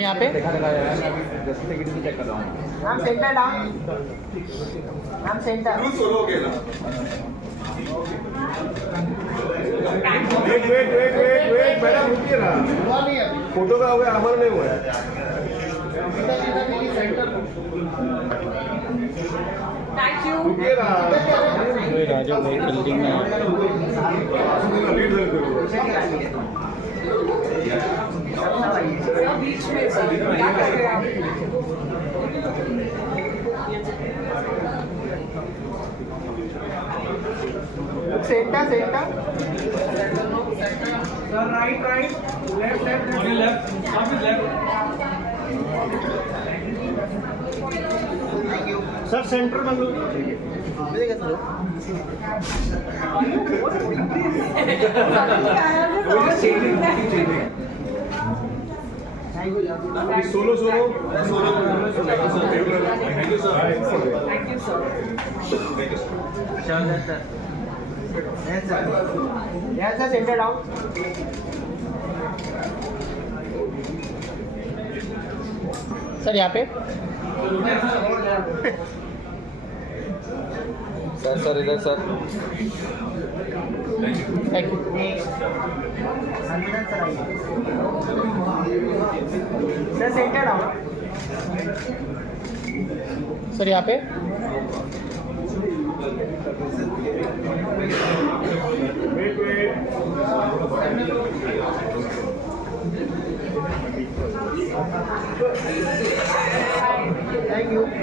यहाँ पे चेक कर रहा हूँ। हम सेंटर डाउन, हम सेंटर वेट मैडम रुकिए ना, फोटो का हुआ हमारा नहीं हुआ है। Thank you. रुकिए ना, राजा भाई बिल्डिंग में बीच में क्या कर रहे हैं आप? Centre centre right left sir centre में लो। सोलो thank you sir. Yes sir centre down sir यहाँ पे सर इधर sir. Thank you sir centre down sir यहाँ पे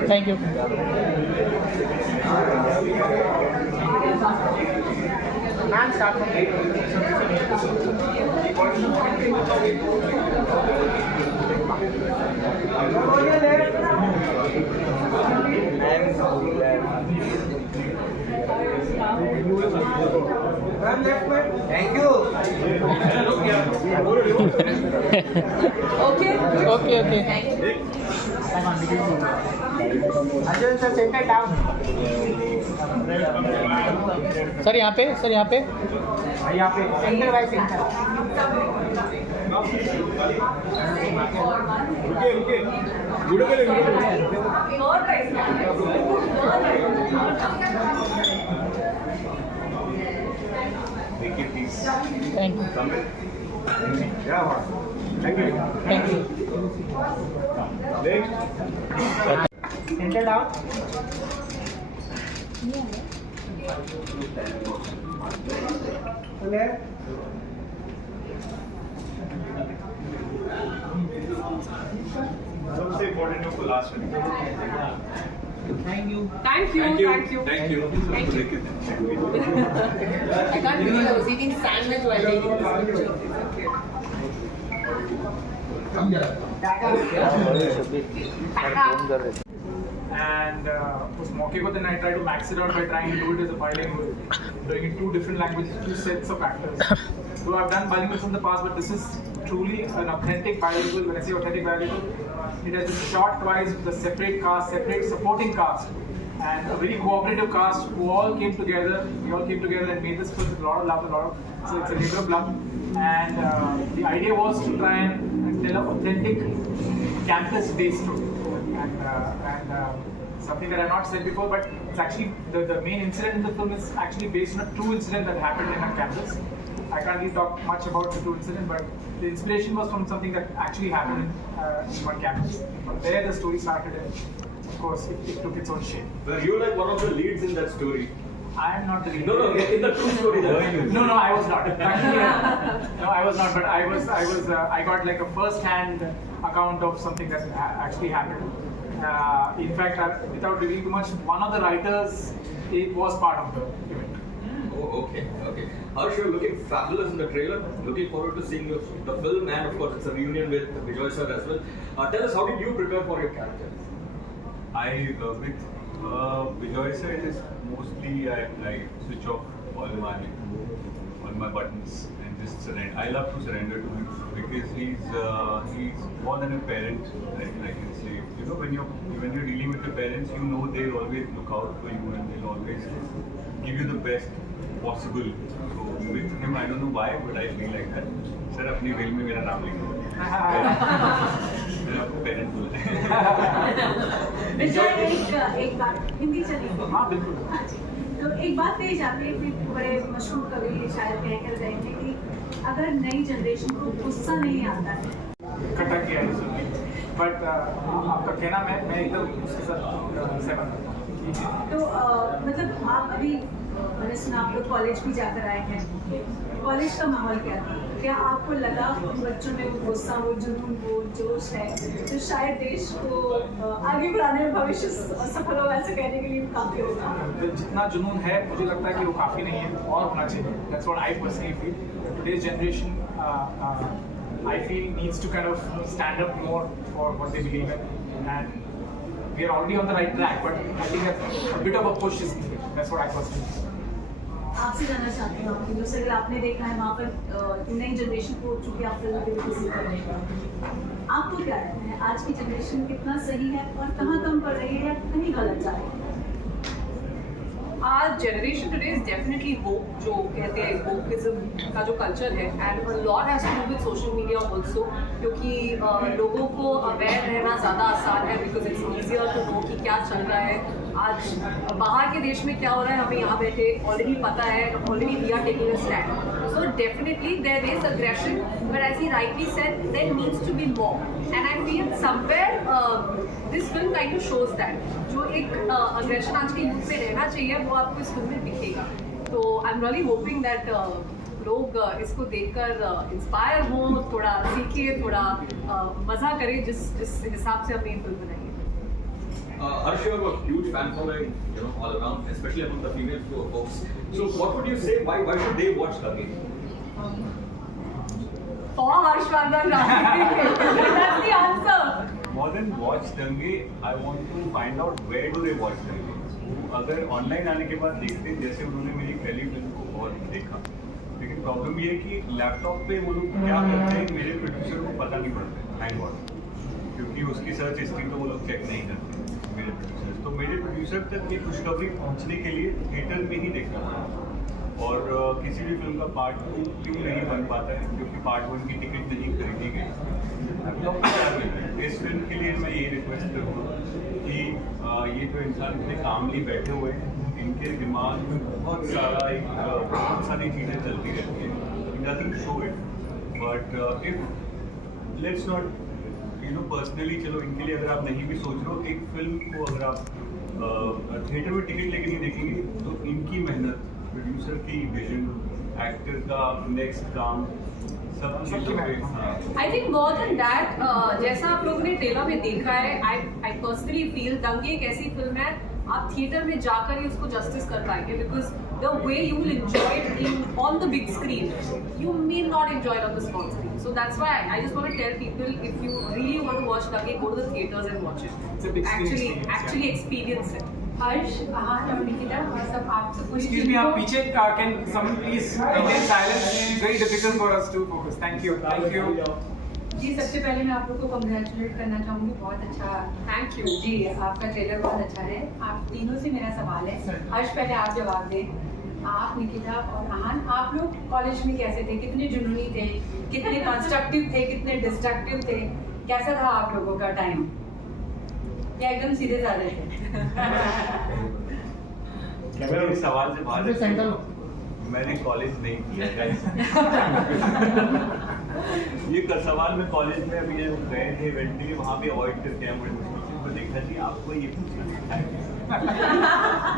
thank you ma'am start thank you. Okay okay okay Arjun sir centre down sir यहाँ पे सेंटर बाय सेंटर रुकिए video के लिए thank you thank you centre down सबसे important है last में। Thank you Thank you. I can't believe I was eating sandwich while taking this picture. And उस मौके को then I try to max it out by trying to do it as a bilingual, doing it 2 different languages, 2 sets of actors. So I've done bilinguals in the past, but this is truly an authentic bilingual. When I say authentic bilingual, it has been shot twice with a separate cast, separate supporting cast, and a very cooperative cast who all came together. We all came together and made this film with a lot of love, so it's a labor of love. And the idea was to try and tell an authentic campus-based story. And something that I've not said before, but it's actually the main incident in the film is actually based on a true incident that happened in our campus. I can't really talk much about the true incident, but the inspiration was from something that actually happened in one campus. From there, the story started, and of course, it took its own shape. Were you like one of the leads in that story? I am not the lead. No, in the true story. No, I was not. No, I was not. But I got like a first-hand account of something that actually happened. In fact, without revealing too much, one of the writers was part of the event. Oh, okay. Harsh, you're looking fabulous in the trailer. Looking forward to seeing the film, and of course, it's a reunion with Bejoy sir as well. Tell us, how did you prepare for your character? With Bejoy sir, it is mostly I switch off all my buttons and just surrender. I love to surrender to him because he's more than a parent. I can say, you know, when you're dealing with your parents, you know they'll always look out for you and they'll always give you the best possible. So with him, I don't know why, but I feel like that. Sir, अपनी rail में मेरा नाम लिखो. विजय एक बात हिंदी चलेगी। हाँ बिल्कुल। हाँ जी। तो एक बात कही जाती है कि बड़े मशहूर कवि शायद कहकर गए थे कि अगर नई जनरेशन को गुस्सा नहीं आता है। इकट्ठा किया है सुनिए, बट आपका कहना मैं एकदम उसके साथ सहमत हूँ। तो मतलब आप अभी मैंने सुना आप लोग कॉलेज भी जाकर आए हैं, कॉलेज का माहौल क्या था? क्या आपको लगा उन बच्चों में वो गुस्सा, वो जुनून, वो जोश है जो शायद देश को आगे बढ़ाने में भविष्य सफल हो, ऐसे कहने के लिए काफी होगा? जितना जुनून है मुझे लगता है कि वो काफ़ी नहीं है, और होना चाहिए। That's what I personally feel. Today's generation, I feel, needs to kind of stand up more for what they believe in, and we are already on the right track. But I think a bit of a push is needed. That's what I personally feel. आपसे जानना चाहती हूँ कि जैसे अगर आपने देखा है वहाँ पर नई जनरेशन को, चूँकि आप फिल्म के विकसित कर रहे हैं, आपको क्या लगता है आज की जनरेशन कितना सही है और कहाँ कम पड़ रही है या कहीं गलत जा रही है? Our generation today is definitely woke, जो कहते हैं wokeism का जो कल्चर है, and a lot has to do with social media also, क्योंकि लोगों को अवेयर रहना ज़्यादा आसान है because it's easier to know कि क्या चल रहा है। आज बाहर के देश में क्या हो रहा है हमें यहाँ बैठे ऑलरेडी पता है, already we are taking a stand. So definitely there is aggression, but as he rightly said, there needs to be more, and I feel somewhere this film kind of shows that जो एक aggression आज के youth में रहना चाहिए वो आपको इस फिल्म में दिखेगा। तो I'm really hoping that लोग इसको देखकर इंस्पायर हों, थोड़ा सीखें, थोड़ा मज़ा करें जिस हिसाब से हमने ये फिल्म बनाई है। Harsh, you have a huge fan following, all around, especially among the female folks. So, what would you say? Why should they watch Dange? For Harsh Vardhan Rane. That's the answer. More than watch Dange, I want to find out where do they watch Dange. अगर online आने के बाद देखते हैं, जैसे उन्होंने मेरी पहली फिल्म को और देखा, लेकिन प्रॉब्लम ये है कि लैपटॉप पे वो लोग क्या करते हैं मेरे प्रोड्यूसर को पता नहीं पड़ता, थैंक गॉड, क्योंकि उसकी सर्च हिस्ट्री तो वो लोग चेक नहीं करते मेरे प्रोड्यूसर। तो मेरे प्रोड्यूसर तक ये खुशखबरी पहुंचने के लिए थिएटर में ही देखना पड़ता, और किसी भी फिल्म का पार्ट 2 क्यों नहीं बन पाता है, क्योंकि पार्ट 1 की टिकट नहीं खरीदी गई। इस फिल्म के लिए मैं ये रिक्वेस्ट करूँगा कि ये जो इंसान इतने कामली बैठे हुए हैं, इनके दिमाग में बहुत सारी चीज़ें चलती रहती हैं, it doesn't show it, but if let's not personally, चलो इनके लिए अगर आप नहीं भी सोच रहे हो, एक फिल्म को अगर आप थिएटर में टिकट लेके नहीं देखेंगे तो इनकी मेहनत, प्रोड्यूसर की विजन, एक्टर का नेक्स्ट काम, सब चीज़ों पे। I think more than that, जैसा आप लोगों ने ट्रेलर में देखा है, आई पर्सनली फील दंगे एक ऐसी फिल्म है आप थिएटर में जाकर ही उसको जस्टिस कर पाएंगे, because the way you will enjoy it in on the big screen you may not enjoy it on the small screen. So that's why I just want to tell people, if you really want to watch Dange, go to the theaters and watch it. It's a big screen Actually experience it. हर्ष, एहान और निकिता, और सब आपसे पूरी Excuse me, आप पीछे can someone please maintain silence? It's very difficult for us to focus. Thank you. जी, सबसे पहले मैं आप लोग को कंग्रेचुलेट करना चाहूँगी, बहुत अच्छा, थैंक यू जी, आपका ट्रेलर बहुत अच्छा है। आप तीनों से मेरा सवाल है, हर्ष पहले आप जवाब दें। आप, निकिता और एहान, आप लोग कॉलेज में कैसे थे? कितने जुनूनी थे, कितने कंस्ट्रक्टिव थे, कितने डिस्ट्रक्टिव थे? कैसा था आप लोगों का टाइम, या एकदम सीधे साधे थे? इस सवाल से बाहर मैंने कॉलेज नहीं किया गाइस। ये सवाल में कॉलेज में अभी जब गए थे इवेंट के लिए, वहाँ पे अवॉइड करके हम तो देखा जी आपको ये पूछना है।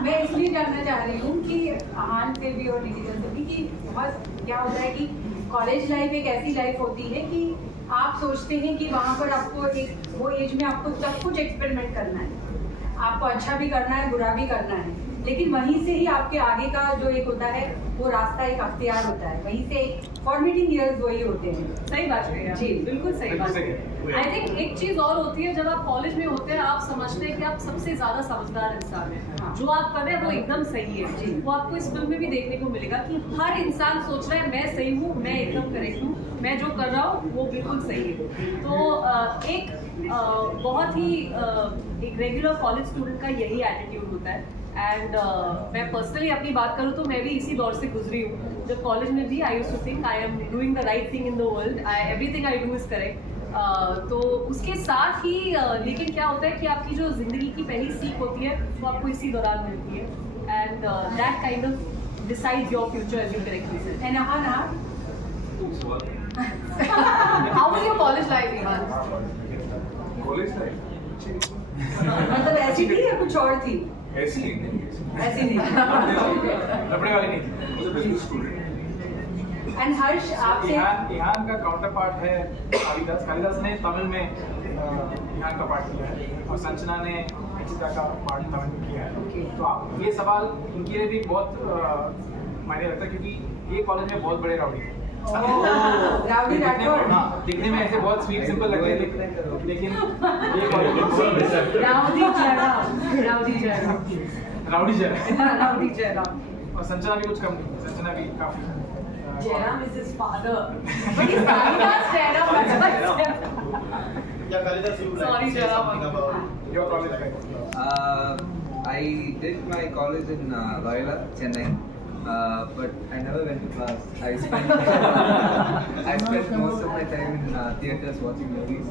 मैं इसलिए जानना चाह रही हूँ कि एहान से भी और निकिता से भी कि बहुत क्या होता है कि कॉलेज लाइफ एक ऐसी लाइफ होती है कि आप सोचते हैं कि वहाँ पर आपको एक वो एज में आपको सब कुछ एक्सपेरिमेंट करना है, आपको अच्छा भी करना है, बुरा भी करना है, लेकिन वहीं से ही आपके आगे का जो एक होता है वो रास्ता एक अख्तियार होता है, वहीं से एक फॉर्मेटिंग ईयर्स वही होते हैं। सही बात है जी, बिल्कुल सही बात है। आई थिंक एक चीज और होती है, जब आप कॉलेज में होते हैं आप समझते हैं कि आप सबसे ज्यादा समझदार इंसान हैं, जो आप कर रहे हैं वो एकदम सही है जी। वो आपको इस फिल्म में भी देखने को मिलेगा कि हर इंसान सोच रहा है मैं सही हूँ, मैं एकदम करेक्ट हूँ, मैं जो कर रहा हूँ वो बिल्कुल सही है। तो एक बहुत ही एक रेगुलर कॉलेज स्टूडेंट का यही एटीट्यूड होता है। एंड मैं पर्सनली अपनी बात करूँ तो मैं भी इसी दौर से गुजरी हूँ। जब कॉलेज में भी I used to think I am doing the right thing in the world, everything I do is correct, तो उसके साथ ही लेकिन क्या होता है कि आपकी जो जिंदगी की पहली सीख होती है वो आपको इसी दौरान मिलती है and that kind of decides your future as you correctly said. And हाँ How was your college life, Ehan? College life मतलब ऐसी थी या कुछ और थी? ऐसी नहीं, ऐसी नहीं. लफड़े वाली नहीं थी. मुझे बिजनेस स्टूडेंट. एंड हर्ष आपसे इहान का काउंटर पार्ट है कालिदास. कालिदास ने तमिल में इहान का पार्ट किया है और संजना ने निकिता का पार्ट तमिल में किया है. तो आप ये सवाल उनके लिए भी बहुत मायने रखता है क्योंकि ये कॉलेज में बहुत बड़े राउडी हैं. राउडी राठौड़. दिखने में ऐसे बहुत स्वीट सिंपल लगते हैं लेकिन ये कॉलेज में rowdy Jairam rowdy Jairam. Rowdy Jairam. और संजना भी कुछ कम नहीं. संजना भी काफी Jairam is his father. But it's Kalidas Jayaraam. Yeah, Kalidas, you would like Sorry, to say Jairam. something about your college life. I did my college in Loyola, Chennai, but I never went to class. I spent most of my time in theaters watching movies,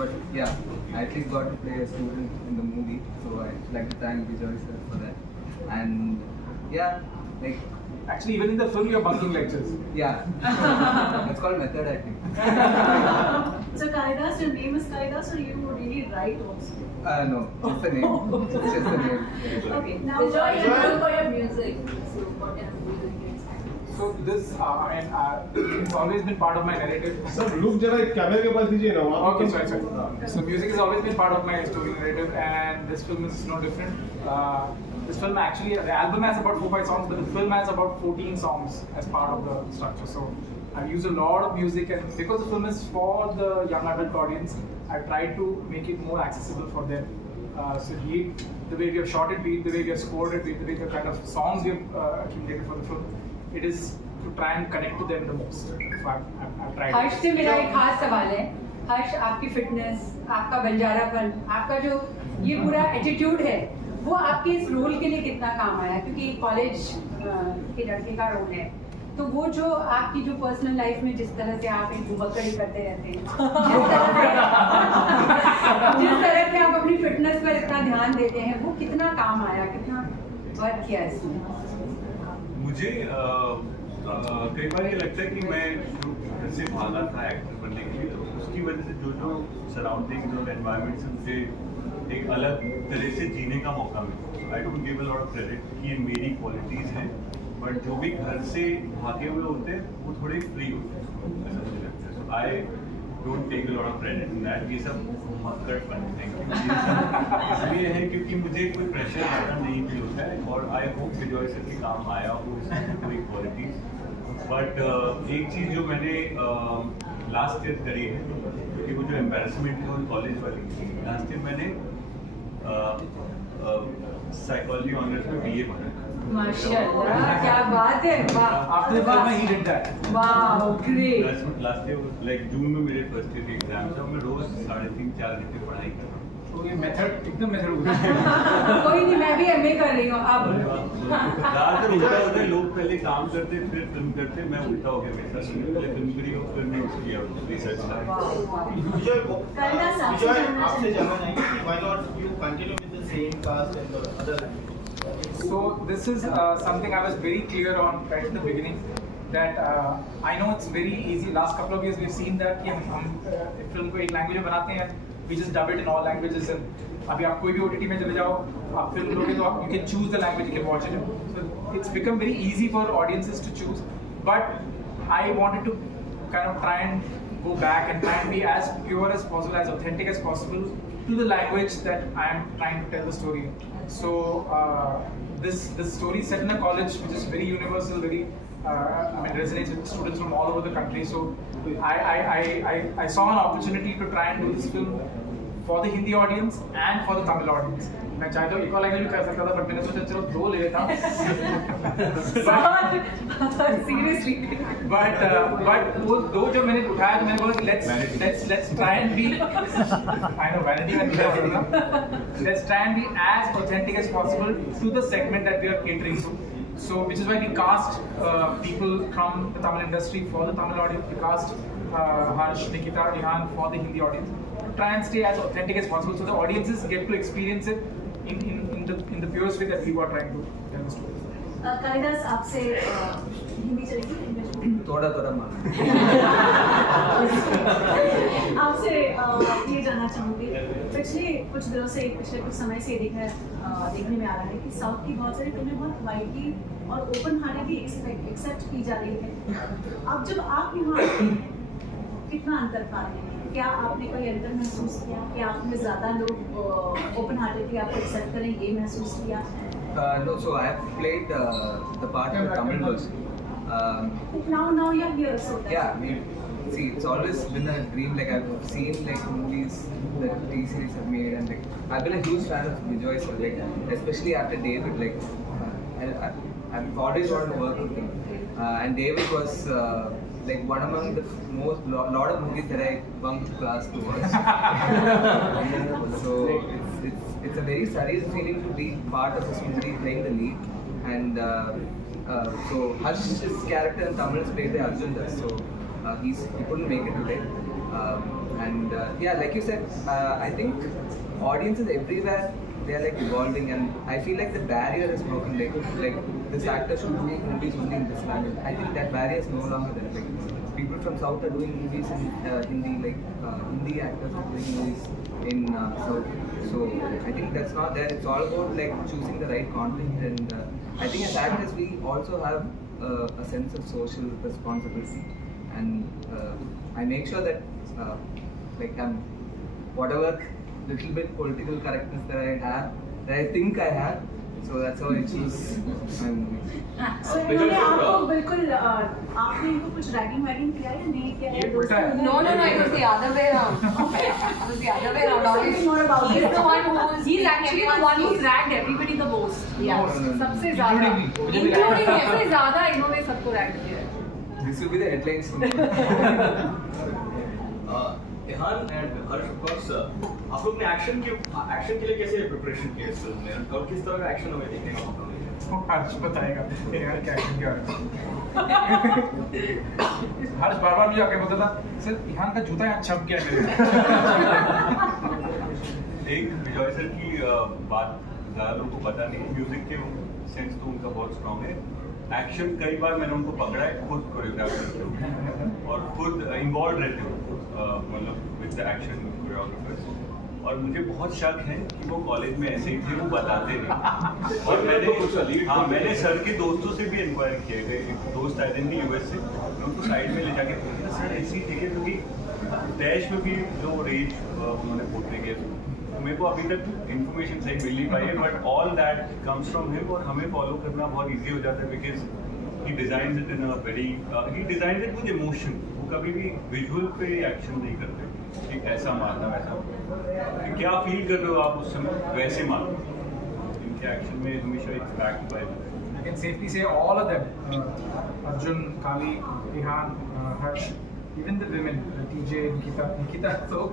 but yeah, I at least got to play a student in the movie, so I'd like to thank Bejoy sir for that. And yeah, like Actually, even in the film, you're bunking lectures. yeah, it's called method acting. So Kalidas, your name is Kalidas, or you really write also? No, just the name. It's just the name. Yeah. Okay, now Bejoy is Bejoy. known for your music. So what kind of music do you expect? So this, it's always been part of my narrative. Sir look जरा कैमरे के पास दीजिए ना वहाँ. Okay, sorry. So music has always been part of my story narrative, and this film is no different. This film actually, the album has about 4-5 songs, but the film has about 14 songs as part of the structure. So I've used a lot of music, and because the film is for the young adult audience, I've tried to make it more accessible for them. So be it the way we have shot it, be it the way we have scored it, be it the way the kind of songs we have accumulated for the film, it is to try and connect to them the most. So I've tried. हर्ष से मेरा एक खास सवाल है. हर्ष, आपकी fitness, आपका बंजारापन, आपका जो ये पूरा एटीट्यूड है, वो आपके इस रोल के लिए कितना काम आया? क्योंकि कॉलेज के लड़के का रोल है, तो वो जो आपकी जो पर्सनल लाइफ में जिस तरह से आप एक घुमक्कड़ी करते रहते हैं, जिस तरह से आप अपनी फिटनेस पर इतना ध्यान देते हैं, वो कितना काम आया, कितना वर्क किया इसमें? मुझे कई बार ये लगता है कि मैं जो घर से भागा था एक्टर बनने के लिए, तो उसकी वजह से जो सराउंडिंग और एनवायरनमेंट से मुझे एक अलग तरह से जीने का मौका मिला. I don't give a lot of credit कि ये मेरी क्वालिटीज़ हैं, बट जो भी घर से भागे हुए होते हैं वो थोड़े फ्री होते हैं, ऐसा मुझे लगता है. So I don't take a lot of credit in that. ये सब मक्कड़पन इसलिए है क्योंकि मुझे कोई प्रेशर ज़्यादा नहीं फील होता है, और आई होप बिजॉय सर के काम आया हो इसमें कोई क्वालिटीज़. बट एक चीज़ जो मैंने लास्ट ईयर करी है, क्योंकि वो जो एम्बेरसमेंट है कॉलेज वाली, लास्ट ईयर मैंने साइकोलॉजी ऑनर्स में BA पढ़ा. माशाल्लाह, क्या बात है. After the film, he did that. वाह, ग्रेट. लास्ट ईयर लाइक जून में मेरे फर्स्ट ईयर के एग्जाम था. मैं रोज 3.5-4 घंटे पढ़ाई कर रहा हूँ. तो ये मेथड एकदम मेथड हो गया. कोई नहीं, मैं भी MA कर रही हूँ अब. ज़्यादातर उल्टा होता है, लोग पहले काम करते फिर फिल्म करते. मैं उल्टा हो गया मेरे साथ. पहले फिल्म करी और फिर मैं किया रिसर्च करा. Bejoy, आपसे जानना चाहेंगे कि why not you continue with the same cast and the other language? So this is something I was very clear on right at the beginning, that I know it's very easy. Last couple of years we've seen that कि हम film को एक language में बनाते हैं, we just dub it in all languages. And अभी आप कोई भी OTT में चले जाओ, आप फिल्म लोगे तो आप you can choose the language, you can watch it. So it's become very easy for audiences to choose. But I wanted to kind of try and go back and try and be as pure as possible, as authentic as possible to the language that I am trying to tell the story. So this story is set in a college which is very universal, very resonates with students from all over the country. So I saw an opportunity to try and do this film for the Hindi audience and for the Tamil audience. मैं चाहे तो एक और language भी कर सकता था, but मैंने सोचा चलो 2 ले लेता हूँ. Seriously. But वो 2 जब मैंने उठाया तो मैंने बोला कि let's try and be I know vanity and let's try and be as authentic as possible to the segment that we are catering to. So, which is why we cast people from the Tamil industry for the Tamil audience. We cast Harsh, Nikita, Ehan for the Hindi audience. Try and stay as authentic as possible, so the audiences get to experience it in the purest way that we were trying to tell the story. Kalidas आपसे हिंदी चलेगी थोड़ा मार आपसे ये जानना चाहूँगी पिछले कुछ दिनों से पिछले कुछ समय से देखने में आ रहा है कि साउथ की बहुत सारी फिल्में बहुत वाइडली और ओपन हार्टेडली एक्सेप्ट की जा रही है। अब जब आप यहाँ आते हैं कितना अंतर पा रहे हैं? क्या आपने कोई अंतर महसूस किया? क्या आपने ज़्यादा लोग ओपन हार्टेडली आपको एक्सेप्ट करें ये महसूस किया? No, so I have played the part of Tamil version. Now you're here, so that's Yeah, see, it's always been a dream. Like I've seen like movies that T-series have made, and like I've been a huge fan of Bejoy, so like especially after David, like I've always wanted to work with him, and David was like one among the lot of movies that I bunked class to watch. So it's a very surreal feeling to be part of this movie, playing the lead, and so Harsh's character in Tamil is played by Arjun Das, so he couldn't make it today, and yeah, like you said, I think audiences everywhere, they are like evolving, and I feel like the barrier is broken. Like this actor should do movies only in this language. I think that barrier is no longer there. Like people from South are doing movies in Hindi, like Hindi actors are doing movies in South. So I think that's not there. It's all about like choosing the right content, and I think as actors we also have a sense of social responsibility, and I make sure that like I'm whatever little bit political correctness that I have, that I think I have, so that's how I choose my movie. So इन्होंने आपको बिल्कुल आपने इनको कुछ ragging waging किया या नहीं किया है? No, it was the other way around. It was the other way around. It's more about He's the one who's he's actually the one who's ragged everybody the most. Yeah, सबसे ज़्यादा, including सबसे ज़्यादा इन्होंने सबको rag किया है. This will be the headlines. Ehan and Harsh, of course, आप लोग ने एक्शन के लिए कैसे प्रिपरेशन किया इस फिल्म में और किस तरह का एक्शन हमें देखने को मिला? हर्ष बताएगा यार क्या एक्शन क्या है। हर्ष बार मुझे आके बोलता था सर इहान का जूता यहाँ छप गया मेरे। एक विजय सर की बात ज़्यादा लोगों को पता नहीं, म्यूजिक के सेंस तो उनका बहुत स्ट्रॉन्ग है। एक्शन कई बार मैंने उनको पकड़ा है, खुद कोरियोग्राफ करते हुए और खुद इन्वॉल्व रहते हुए, मतलब विद द एक्शन कोरियोग्राफर्स। और मुझे बहुत शक है कि वो कॉलेज में ऐसे ही थे, वो बताते नहीं। और मैंने सर के दोस्तों से भी इंक्वायरी किए गए, एक दोस्त आए थे यूएस से, मैं उनको साइड में ले जाके पूछा सर ऐसे ही थे क्योंकि डैश में भी जो रेंज उन्होंने पोर्ट्रे किया तो मेरे को अभी तक इन्फॉर्मेशन सही मिल नहीं पाई है, but all that comes from him और हमें फॉलो करना बहुत ईजी हो जाता है because he designs it in a very he designs it with emotion. वो कभी भी विजुअल पे एक्शन नहीं करते कि ऐसा मारना वैसा, क्या फील कर रहे हो आप उस समय वैसे मारना। इनके एक्शन में हमेशा एक back by I can safely say all of them, Arjun, Kali, Ehan, Harsh, even the women, TJ, Nikita so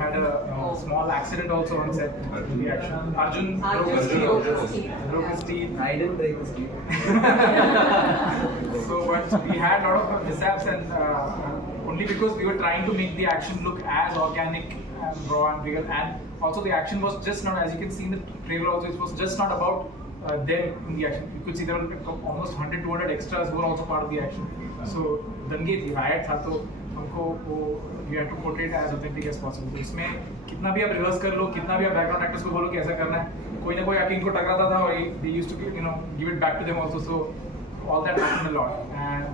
had a small accident also on set in the action. Arjun broke his teeth. I didn't break his teeth. So, but we had a lot of mishaps, and only because we were trying to make the action look as organic and raw and real, and also the action was just not, as you can see in the trailer also, it was just not about them in the action. You could see there were almost 100-200 extras who were also part of the action. So Dange थी, riot था, तो हमको वो we had to portray it as authentic as possible. तो इसमें कितना भी आप रिवर्स कर लो, कितना भी आप बैकग्राउंड एक्टर्स को बोलो कि ऐसा करना है, कोई ना कोई आके इनको टकराता था और they used to give it back to them also. So all that happened a lot, and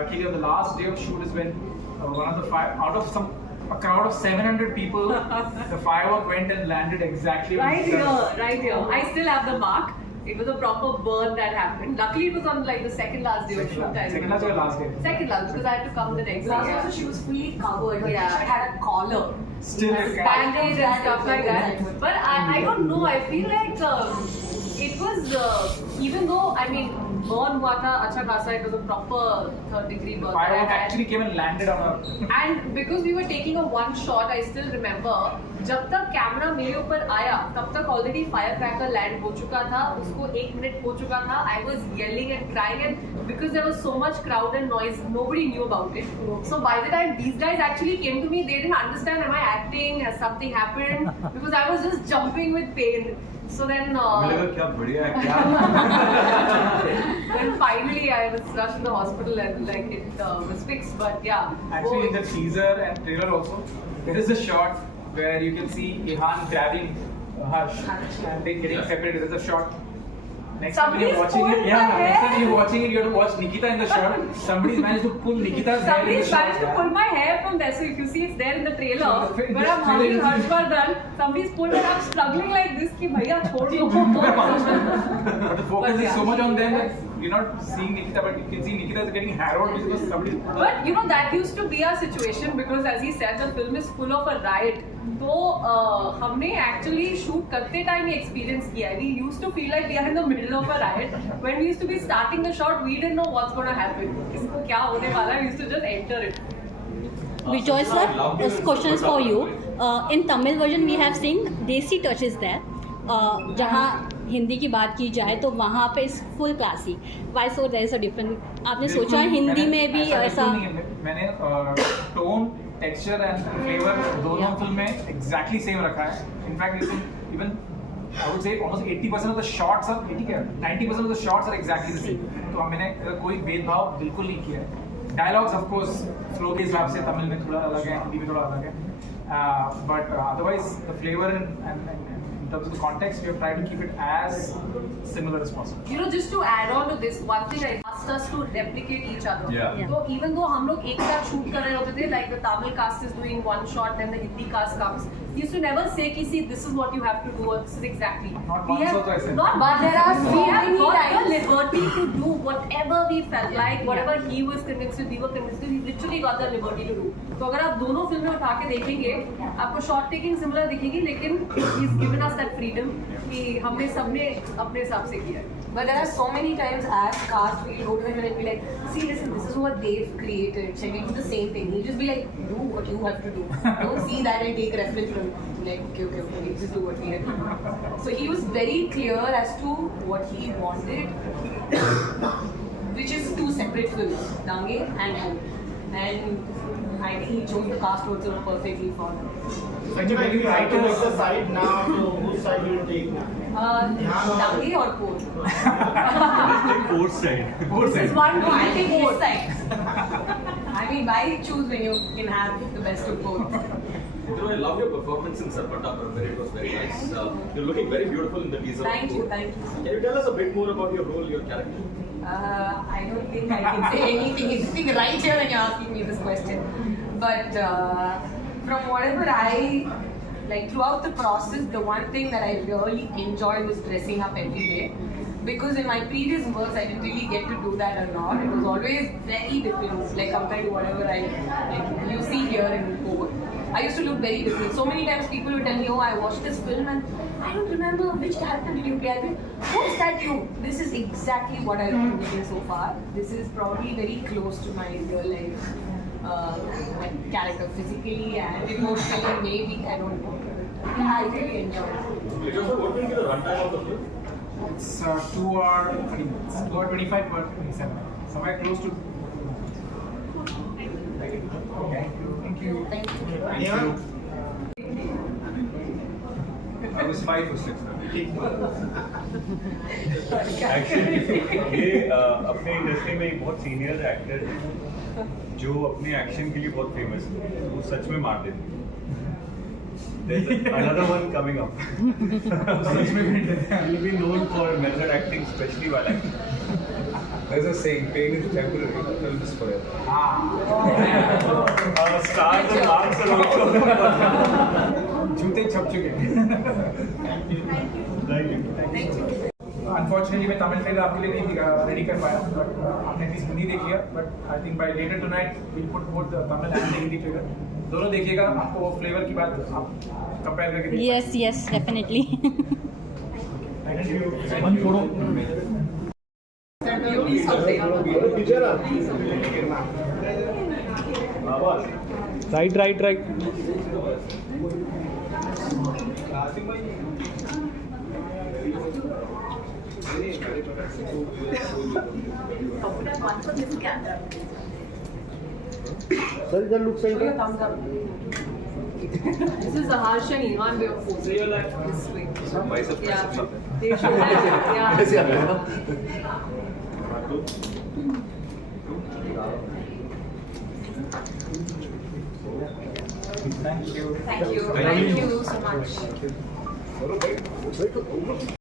luckily on the last day of shoot is when one of the out of a crowd of 700 people, the firework went and landed exactly right here. I still have the mark. It was a proper burn that happened. Luckily, it was on like the second last day of shoot. Second last or last day? Second last, because I had to come the next day. Also, she was fully covered. Yeah, She had a collar. Still bandage and stuff like that. But I don't know. I feel like it was even though I mean burn हुआ था अच्छा खासा, it was a proper 3rd degree burn. Firework actually came and landed on her. And because we were taking a one shot, I still remember जब तक camera मेरे ऊपर आया तब तक ऑलरेडी फायर क्रैकर लैंड हो चुका था, उसको 1 मिनट हो चुका था. I was yelling and crying, and because there was so much crowd and noise, nobody knew about it. So by the time these guys actually came to me, they didn't understand, am I acting, has something happened, because I was just jumping with pain. So then क्या बढ़िया है. then finally I was rushed to the hospital and like it was fixed. But yeah, Actually, in the teaser and trailer also, there is a shot where you can see Ehan grabbing Harsh and they getting separated. There's a shot. Next time when you're watching it, next time you're watching it, you have to watch Nikita in the shot. Somebody's managed to pull Nikita's hair in the somebody's shot. managed to pull my hair from there. So if you see, it's there in the trailer. But I'm hugging Vardhan. Somebody's pulled and I'm struggling like this. Ki bhaiya chhod do. But the focus is so much on them that you're not seeing Nikita, but you can see Nikita is getting harrowed because somebody. But you know that used to be our situation because as he said, the film is full of a riot. तो हमने actually shoot करते time ये experience किया है. We used to feel like we are in the middle of a riot. When we used to be starting the shot, we didn't know what's going to happen. इसको क्या होने वाला है? We used to just enter it. Bejoy sir, this question is for you. In Tamil version we have seen desi touches there. जहाँ हिंदी की बात की जाए तो वहाँ पे full classy. Why so there is a different? आपने सोचा हिंदी में भी ऐसा? मैंने टोन, टेक्सचर एंड फ्लेवर दोनों फिल्म में एग्जैक्टली सेम रखा है. In fact even I would say almost 80% of the shots are 90% of the shots are exactly the same. तो मैंने कोई भेदभाव बिल्कुल नहीं किया है. Dialogues of course फ्लो के हिसाब से तमिल में थोड़ा अलग है, हिंदी में थोड़ा अलग है. But otherwise the flavor and in terms of the context, we have tried to keep it as similar as possible. You know, just to add on to this, one thing I asked us to replicate each other. Yeah. So even though हम लोग एक साथ shoot कर रहे होते थे, like the Tamil cast is doing one shot, then the Hindi cast comes. We used to never say कि see this is what you have to do or this is exactly. Not once or twice. Not, but there are so many got the liberty to do whatever we felt like, whatever he was convinced with, we were convinced with. We literally got the liberty to do. तो अगर आप दोनों फिल्में उठा के देखेंगे, आपको shot taking similar दिखेगी, लेकिन he's given us that freedom कि हमने सबने अपने हिसाब से किया. But there are so many times as cast we'll go to him and be like, see, listen, this is what they've created. Shall we do the same thing? He'll just be like, do what you have to do. Don't see that and take reference from it. Like, okay, just do what we have to do. So he was very clear as to what he wanted, which is 2 separate films, Dange and Home. And I think he chose the cast also perfectly for them. When you try to make the side now, so whose side will you take now? Dange or Port? Let's take fourth side. This is one No, I'll take both sides. I mean, why choose when you can have the best of both? I love your performance in Sarpata Paramir. It was very nice. You're looking very beautiful in the teaser. Thank you. Can you tell us a bit more about your role, your character? I don't think I can say anything. It's sitting right here when you're asking me this question. But from whatever like throughout the process, the one thing that I really enjoyed was dressing up every day. Because in my previous works, I didn't really get to do that a lot. It was always very different, like compared to whatever you see here in Port. I used to look very different. So many times people would tell me, oh, I watched this film and I don't remember which character did you play. I mean, who is that you? This is exactly what I've been doing so far. This is probably very close to my real life my character physically and emotionally, maybe, I don't know. Yeah, I really enjoy it. What will be the runtime of the film? It's 2 hour 30 minutes. 2 hour 25 or 27. Somewhere close to. Okay. Thank you. Thank you. I was 5 or 6. Actually, ये अपने industry में एक बहुत senior actor है जो अपने action के लिए बहुत फेमस है. वो सच में मार देते हैं. There's another one coming up. He'll be known for method acting, especially while acting. There's a saying, pain is temporary, film is forever. Stars and marks are also. जूते छप चुके हैं. Thank you. Unfortunately, मैं Tamil trailer आपके लिए नहीं ready कर पाया, but आपने एटलीस्ट हिंदी देखी है. But I think by later tonight we'll put both the Tamil and the Hindi trailer. दोनों देखिएगा, आपको वो फ्लेवर की बात आप कंपेयर करके. Yes, definitely. Thank you. Please something. Teacher right right right sir इधर look Show your centre thumbs up. This is the Harsh and Ehan way of posing. This way. Yeah. They show that. Yeah. Thank you so much.